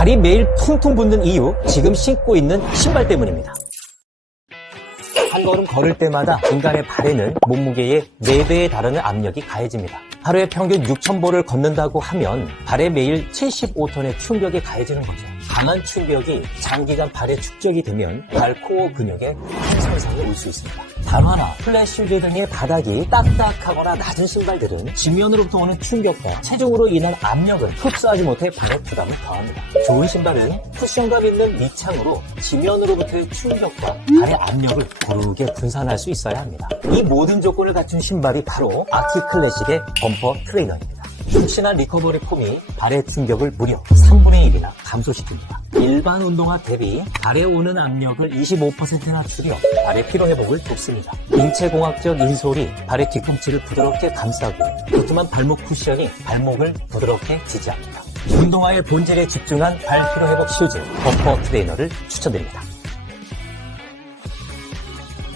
발이 매일 퉁퉁 붓는 이유, 지금 신고 있는 신발 때문입니다. 한 걸음 걸을 때마다 인간의 발에는 몸무게의 4배에 달하는 압력이 가해집니다. 하루에 평균 6,000보를 걷는다고 하면 발에 매일 75톤의 충격이 가해지는 거죠. 강한 충격이 장기간 발에 축적이 되면 발 코어 근육에 손상이 올수 있습니다. 다만 하나, 플랫슈즈 등의 바닥이 딱딱하거나 낮은 신발들은 지면으로부터 오는 충격과 체중으로 인한 압력을 흡수하지 못해 발에 부담을 더합니다. 좋은 신발은 쿠션감 있는 밑창으로 지면으로부터의 충격과 발의 압력을 고르게 분산할 수 있어야 합니다. 이 모든 조건을 갖춘 신발이 바로 아키 클래식의 범퍼 트레이너입니다. 푹신한 리커버리 폼이 발의 충격을 무려 3분의 1이나 감소시킵니다. 일반 운동화 대비 발에 오는 압력을 25%나 줄여 발의 피로 회복을 돕습니다. 인체공학적 인솔이 발의 뒤꿈치를 부드럽게 감싸고 두툼한 발목 쿠션이 발목을 부드럽게 지지합니다. 운동화의 본질에 집중한 발 피로 회복 슈즈 범퍼 트레이너를 추천드립니다.